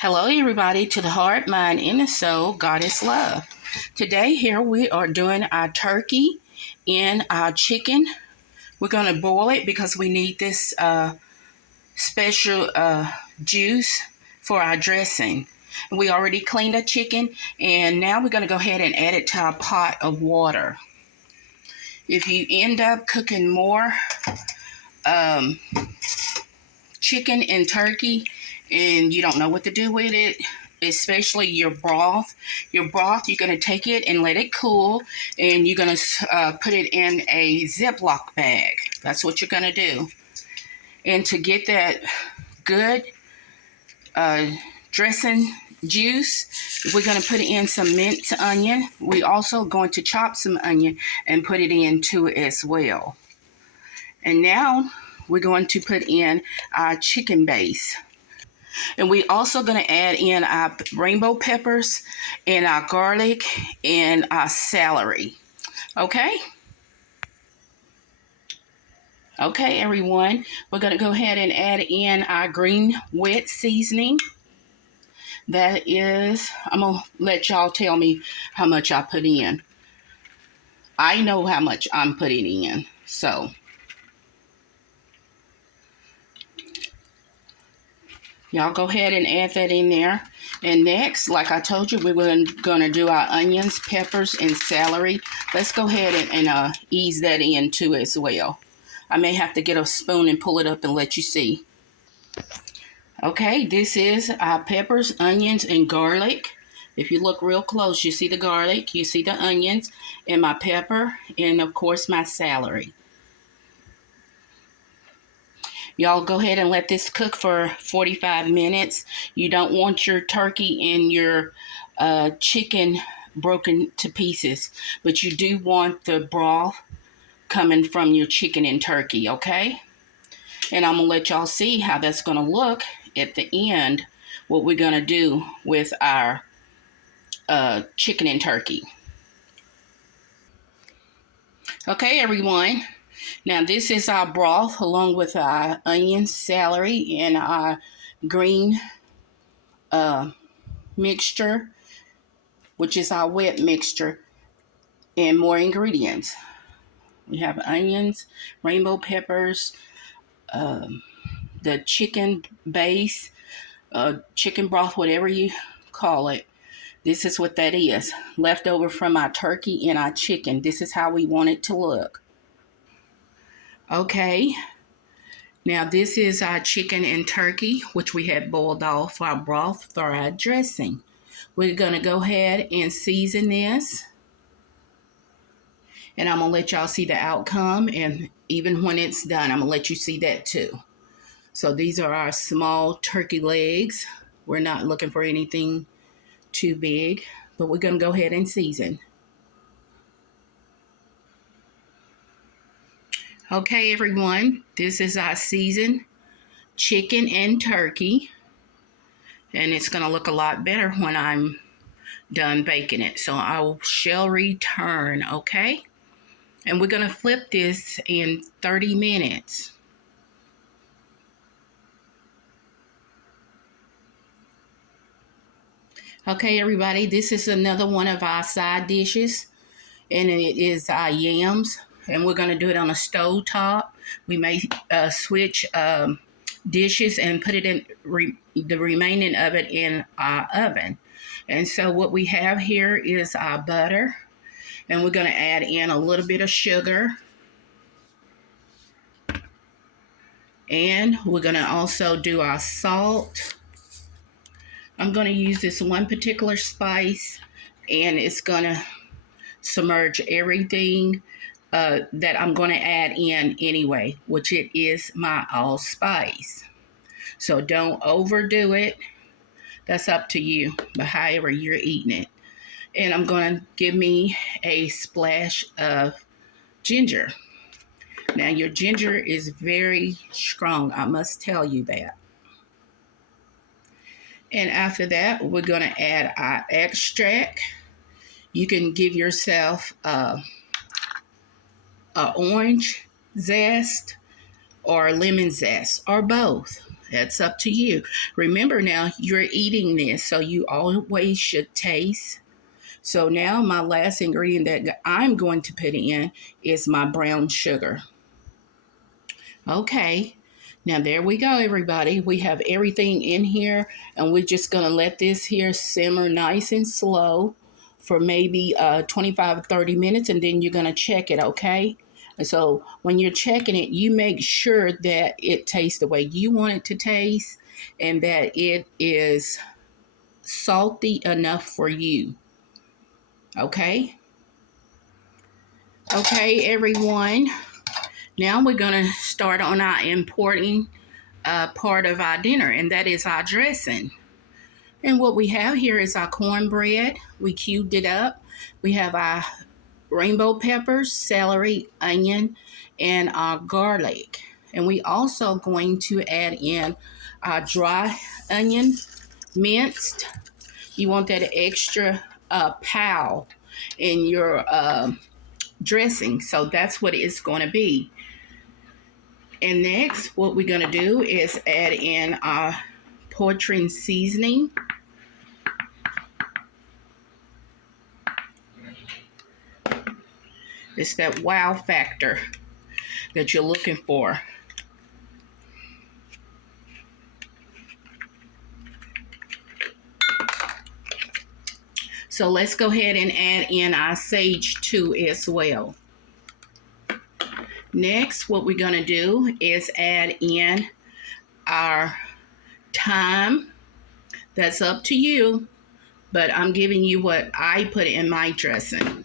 Hello, everybody, to the heart, mind, and the soul, Goddess Love. Today, here we are doing our turkey and our chicken. We're going to boil it because we need this special juice for our dressing. We already cleaned the chicken, and now we're going to go ahead and add it to our pot of water. If you end up cooking more chicken and turkey and you don't know what to do with it, especially your broth, you're going to take it and let it cool, and you're going to put it in a Ziploc bag. That's what you're going to do. And to get that good dressing juice, we're going to put in some minced onion. We also going to chop some onion and put it into it as well. And now we're going to put in our chicken base. And we also going to add in our rainbow peppers and our garlic and our celery. Okay? Okay, everyone. We're going to go ahead and add in our green wet seasoning. That is, I'm going to let y'all tell me how much I put in. I know how much I'm putting in. So, y'all go ahead and add that in there. And next, like I told you, we're going to do our onions, peppers, and celery. Let's go ahead and ease that in too as well. I may have to get a spoon and pull it up and let you see. Okay, this is our peppers, onions, and garlic. If you look real close, you see the garlic, you see the onions, and my pepper, and of course my celery. Y'all go ahead and let this cook for 45 minutes. You don't want your turkey and your chicken broken to pieces, but you do want the broth coming from your chicken and turkey, okay? And I'm going to let y'all see how that's going to look at the end, what we're going to do with our chicken and turkey. Okay, everyone. Now, this is our broth along with our onions, celery, and our green mixture, which is our wet mixture, and more ingredients. We have onions, rainbow peppers, the chicken base, chicken broth, whatever you call it. This is what that is. Leftover from our turkey and our chicken. This is how we want it to look. Okay. Now this is our chicken and turkey, which we had boiled off our broth for our dressing. We're going to go ahead and season this. And I'm going to let y'all see the outcome. And even when it's done, I'm going to let you see that too. So these are our small turkey legs. We're not looking for anything too big, but we're going to go ahead and season. Okay, everyone, this is our seasoned chicken and turkey, and it's going to look a lot better when I'm done baking it. So I shall return, okay? And we're going to flip this in 30 minutes. Okay, everybody, this is another one of our side dishes, and it is our yams, and we're going to do it on a stove top. We may switch dishes and put it in the remaining of it in our oven. And so what we have here is our butter, and we're going to add in a little bit of sugar, and we're going to also do our salt. I'm going to use this one particular spice, and it's going to submerge everything that I'm going to add in anyway, which it is my allspice. So don't overdo it. That's up to you, but however you're eating it. And I'm going to give me a splash of ginger. Now, your ginger is very strong, I must tell you that. And after that, we're going to add our extract. You can give yourself a orange zest or lemon zest or both. That's up to you. Remember now, you're eating this, so you always should taste. So now my last ingredient that I'm going to put in is my brown sugar. Okay, now there we go, everybody. We have everything in here, and we're just gonna let this here simmer nice and slow for maybe 25 or 30 minutes, and then you're gonna check it, okay? And so when you're checking it, you make sure that it tastes the way you want it to taste and that it is salty enough for you, okay? Okay, everyone. Now we're gonna start on our important part of our dinner, and that is our dressing. And what we have here is our cornbread. We cubed it up. We have our rainbow peppers, celery, onion, and our garlic. And we also going to add in our dry onion, minced. You want that extra pow in your dressing. So that's what it's going to be. And next, what we're going to do is add in our poultry seasoning. It's that wow factor that you're looking for. So let's go ahead and add in our sage too as well. Next, what we're going to do is add in our thyme. That's up to you, but I'm giving you what I put in my dressing.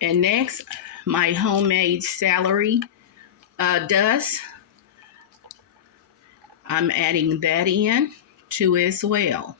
And next, my homemade celery dust. I'm adding that in too as well.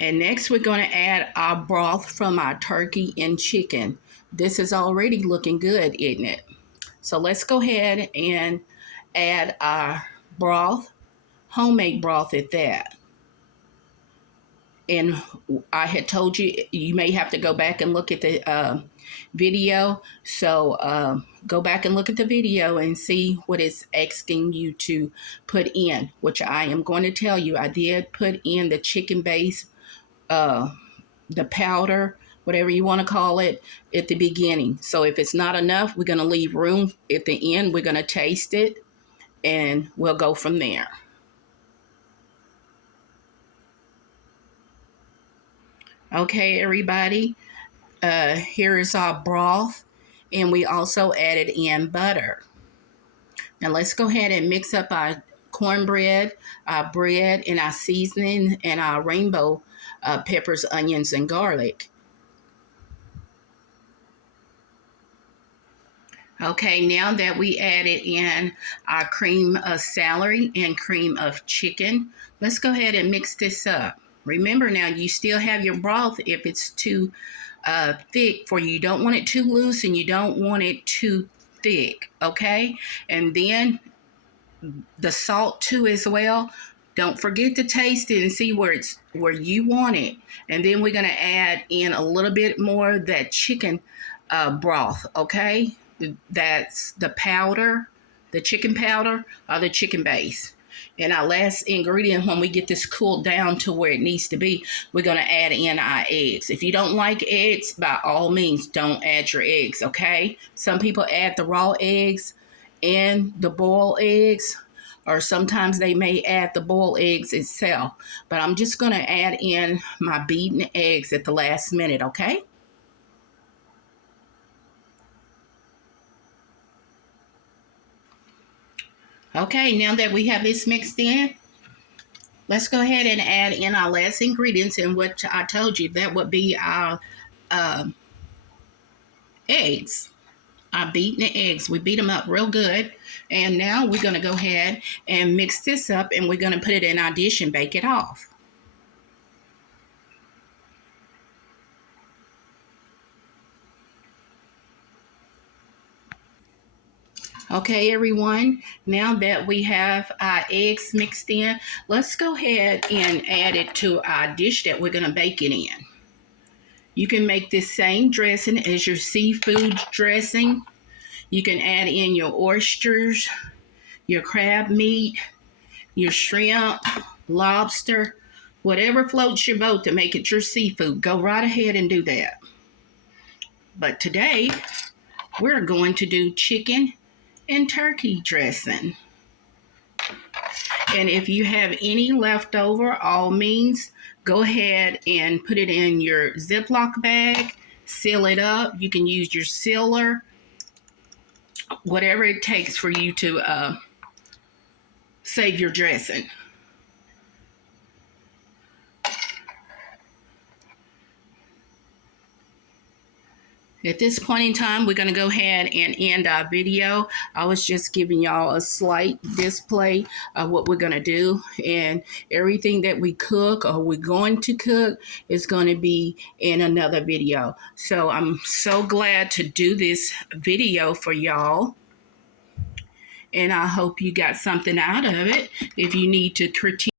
And next we're going to add our broth from our turkey and chicken. This is already looking good, isn't it? So let's go ahead and add our broth, homemade broth at that. And I had told you, you may have to go back and look at the video. So go back and look at the video and see what it's asking you to put in, which I am going to tell you. I did put in the chicken base, the powder, whatever you want to call it, at the beginning. So if it's not enough, we're going to leave room at the end. We're going to taste it and we'll go from there. Okay, everybody, here is our broth, and we also added in butter. Now let's go ahead and mix up our cornbread, our bread, and our seasoning, and our rainbow peppers, onions, and garlic. Okay, now that we added in our cream of celery and cream of chicken, let's go ahead and mix this up. Remember now, you still have your broth if it's too thick for you. You don't want it too loose and you don't want it too thick, okay? And then the salt too as well. Don't forget to taste it and see where you want it. And then we're going to add in a little bit more of that chicken broth, okay? That's the powder, the chicken powder, or the chicken base. And our last ingredient, when we get this cooled down to where it needs to be, we're going to add in our eggs. If you don't like eggs, by all means, don't add your eggs, okay? Some people add the raw eggs and the boiled eggs, or sometimes they may add the boiled eggs itself. But I'm just going to add in my beaten eggs at the last minute, okay? Okay, now that we have this mixed in, let's go ahead and add in our last ingredients, in which I told you that would be our eggs. Our beaten eggs. We beat them up real good. And now we're going to go ahead and mix this up, and we're going to put it in our dish and bake it off. Okay, everyone, now that we have our eggs mixed in, let's go ahead and add it to our dish that we're going to bake it in. You can make this same dressing as your seafood dressing. You can add in your oysters, your crab meat, your shrimp, lobster, whatever floats your boat to make it your seafood. Go right ahead and do that. But today, we're going to do chicken and turkey dressing. And if you have any leftover, all means, go ahead and put it in your Ziploc bag, seal it up. You can use your sealer, whatever it takes for you to save your dressing. At this point in time, we're going to go ahead and end our video. I was just giving y'all a slight display of what we're going to do. And everything that we cook or we're going to cook is going to be in another video. So I'm so glad to do this video for y'all. And I hope you got something out of it. If you need to critique